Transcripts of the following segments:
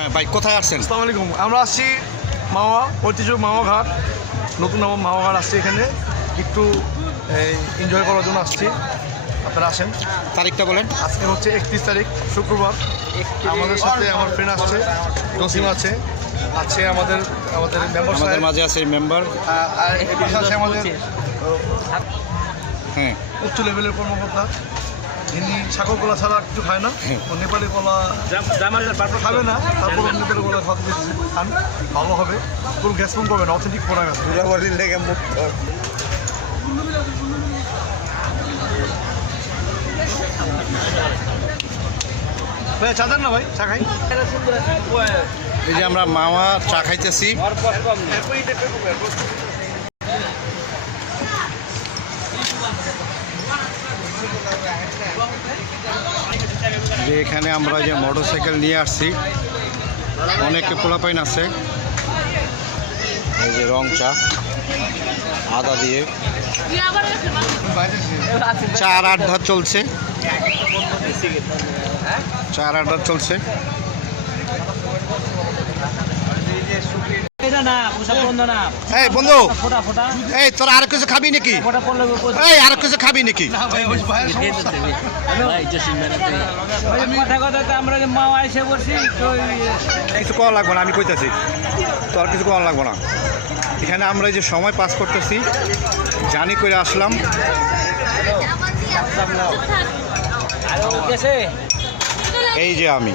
হ্যাঁ ভাই, কোথায় আসছেন? আসসালামু আলাইকুম। আমরা আসছি মাওয়া, ঐতিহ্য মাওয়া ঘাট, নতুন মাওয়া ঘাট আসছি। এখানে একটু এনজয় করার জন্য আসছি, আপনারা আসেন। তারিখটা বলেন। আজকে হচ্ছে 31 তারিখ, শুক্রবার। আমাদের সাথে আমার ফ্রেন্ড আসছে, জসিম আছে, আমাদের মেম্বার, আমাদের মাঝে আছে মেম্বার, আর এর পাশে আছে আমাদের হ্যাঁ উচ্চ লেভেলের কর্মকর্তা। যিনি ছাগল কলা ছাড়া কিছু খায় না, ও নেপালি কলা খাবে না, তারপর নেপালি কলা খাওয়াতে খান, ভালো হবে, কোনো গ্যাস ফোন করবে না, অথেন্টিক প্রোডাক্ট আছে। ভাই চা দেন না ভাই, চা খাই। এই যে আমরা মাওয়া চা খাইতেছি। যে এখানে আমরা যে মোটরসাইকেল নিয়ে আসছি, অনেকে পোলাপাইন আছে। এই যে রং চা আদা দিয়ে চার আড্ডা চলছে, চার আড্ডা চলছে। এই বন্ধু, এই তোরা আর কিছু খাবি নাকি? এই আর কিছু খাবি নাকি? কিছু করা লাগবো না, আমি কইতাছি তোর কিছু করা লাগবো না। এখানে আমরা যে সময় পাস করতেছি, জানি করে আসলাম। এই যে আমি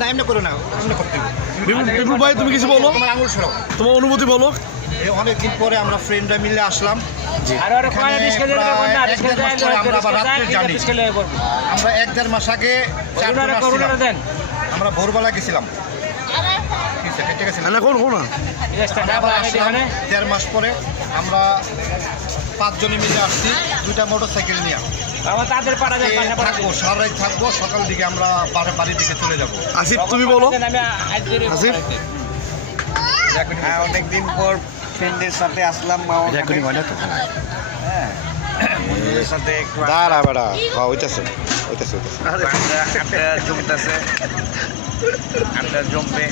না এমনি করো না, এমনি করতে হবে। বিপুল ভাই, তুমি কিছু বলো, তোমার আঙুল সরাও, তোমার অনুভূতি বলো। অনেকদিন পরে আমরা ফ্রেন্ডরা মিলে আসলাম। আমরা 1-1.5 মাস আগে আমরা ভোরবেলা গেছিলাম, ঠিক আছে। 1.5 মাস পরে আমরা 5 জনে মিলে আসছি, 2টা মোটরসাইকেল নিয়ে থাকবো, সারা রাত থাকবো, সকাল দিকে আমরা বাড়ির দিকে চলে যাবো। আসিফ, তুমি বলো। আসিফ, হ্যাঁ, অনেকদিন পর ফ্রেন্ডের সাথে আসলাম মাওয়া ঘাটে। হ্যাঁ, বন্ধুদের সাথে একটু দাঁড়া বেড়া, হইতেছে আড্ডা জমতেছে, আড্ডা জমবে,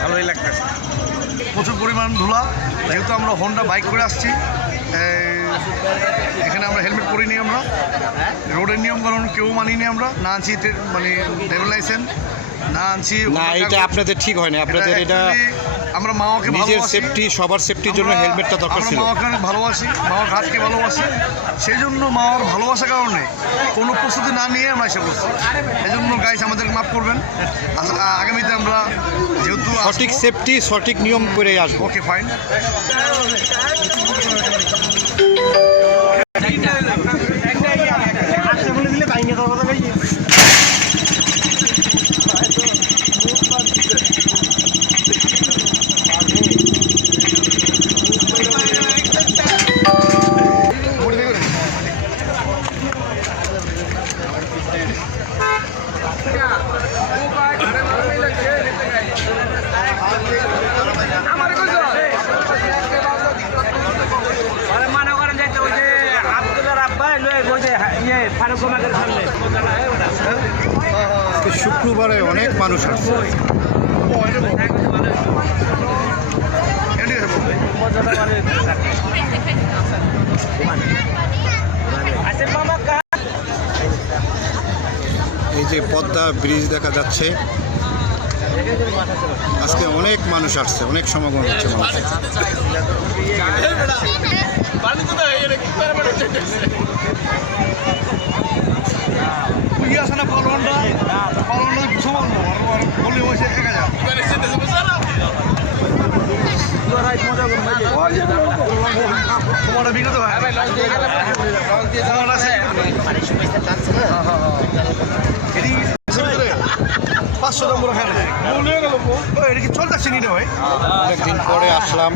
ভালোই লাগতেছে। প্রচুর পরিমাণ ধুলা, যেহেতু আমরা হোন্ডা বাইক করে আসছি। এখানে আমরা হেলমেট পরিনি, আমরা রোডের নিয়ম কারণ কেউ মানিনি, আমরা না আনছি মানে ড্রাইভিং লাইসেন্স, না আনছি। না, এটা আপনাদের ঠিক হয়নি। আপনাদের এটা আমরা মাওয়াকে নিজের সেফটি, সবার সেফটির জন্য হেলমেটটা দরকার ছিল। মাওয়াকে অনেক ভালোবাসি, মাওয়া ঘাটকে ভালোবাসি, সেই জন্য মাওয়ার ভালোবাসার কারণে কোনো প্রস্তুতি না নিয়ে আমরা এসে করছি। এই জন্য গাইস আমাদের মাফ করবেন। আগামীতে আমরা যেহেতু সঠিক সেফটি, সঠিক নিয়ম করে আসবো। ওকে, ফাইন। শুক্রবারে অনেক মানুষ আসছে। এই যে পদ্মা ব্রিজ দেখা যাচ্ছে, আজকে অনেক মানুষ আসছে, অনেক সমাগম হচ্ছে মানুষ। বিগত হয় 500 নম্বর এটা কি চলতেছে নি রে ভাই? অনেকদিন পরে আসলাম।